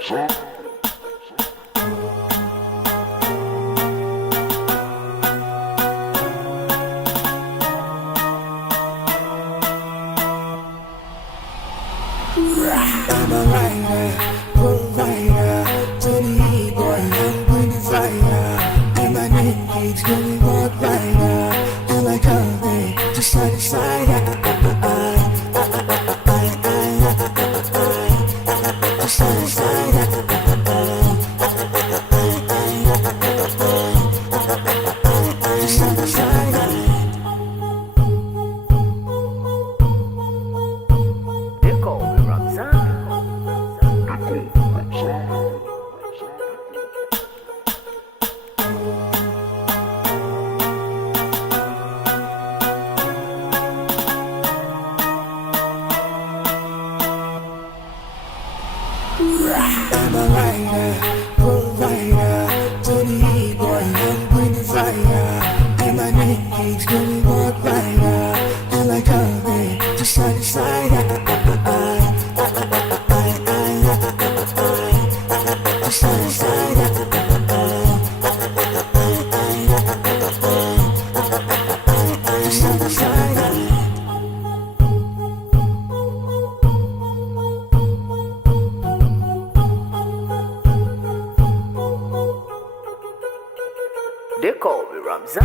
I'm a writer, provider, to the E-boy, I'm going to fire. And my name keeps going walk rider, and like all day, just side to side. Just side to side. Just side to side. I'm a writer, provider, to the E-boy, I'm going to fire. And my name keeps going walk rider, and like all day, just side to side. Just side to side. Just side to side. They call me Ramzan.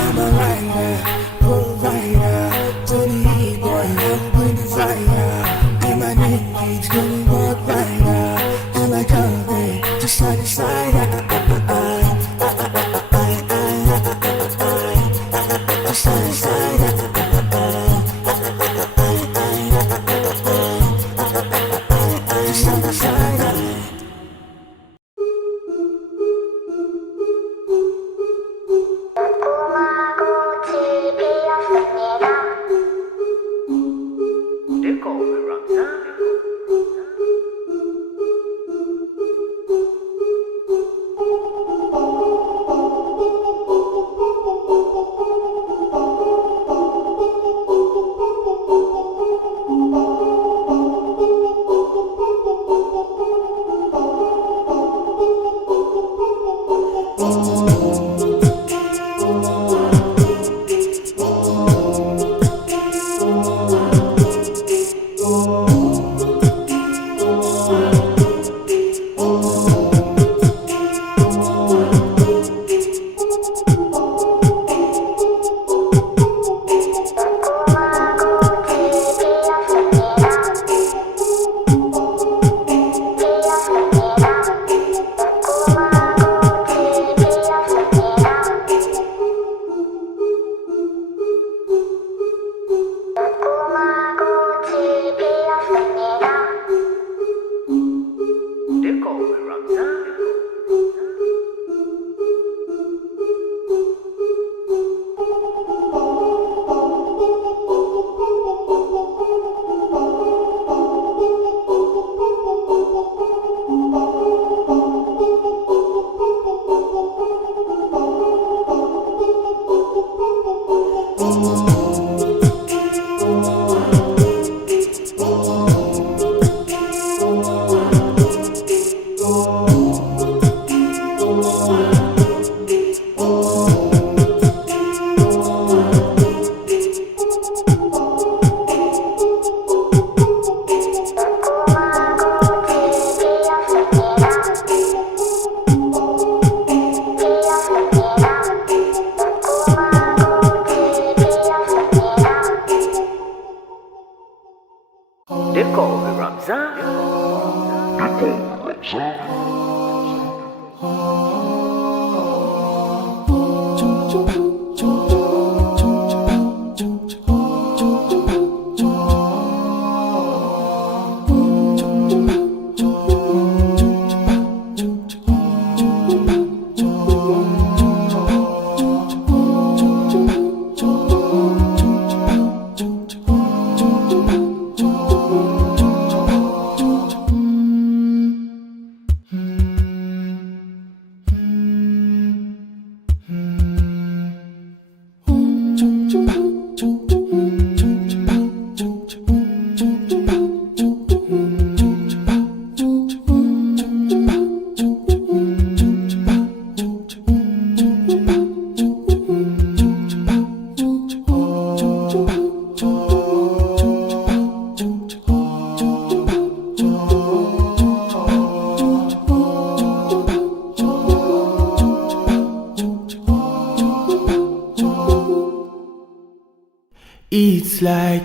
I'm a writer, provider, to the E-boy, I'm going to fire. And my name keeps going walk rider, and like all day, just side to side. Just side to side. Just side to side. They call me Ramzan. They call me Ramzan. They call me Ramzan.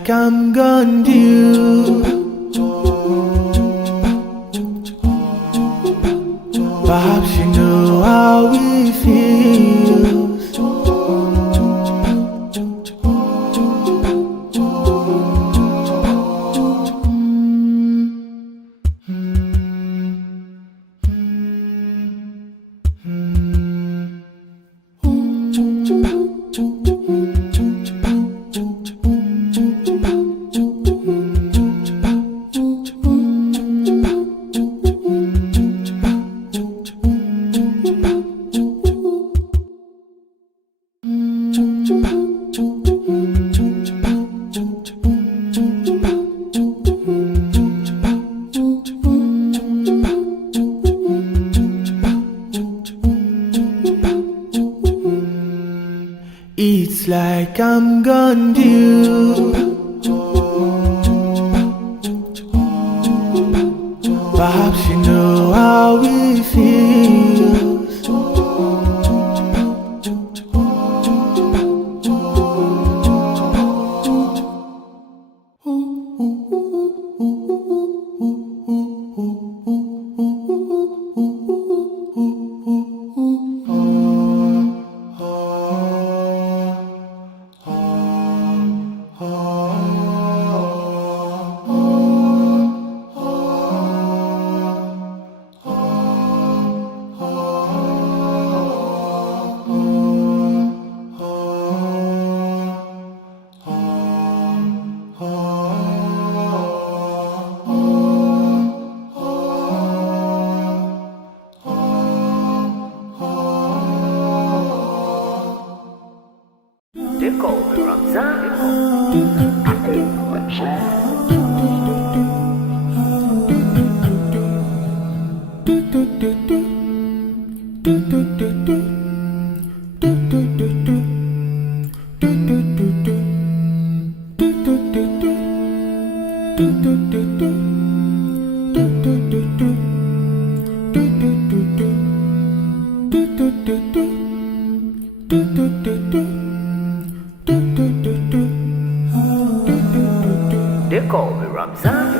like I'm gonna do. Perhaps you know how it feels. It's like I'm gonna do. Perhaps you know how it feels. They call me Ramzan. They call me Ramzan.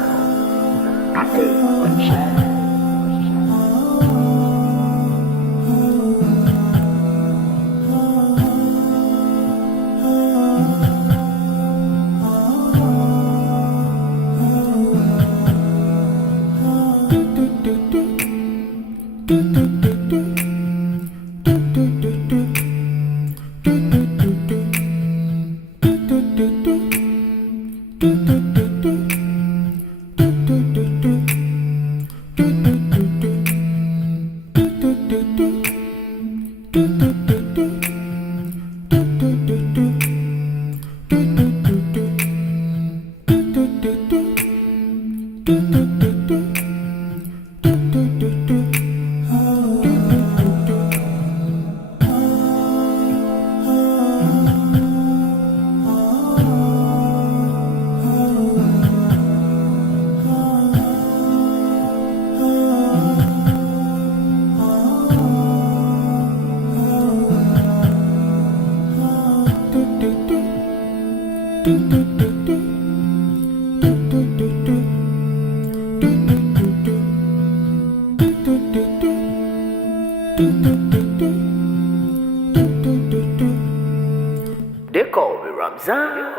They call me Ramzan.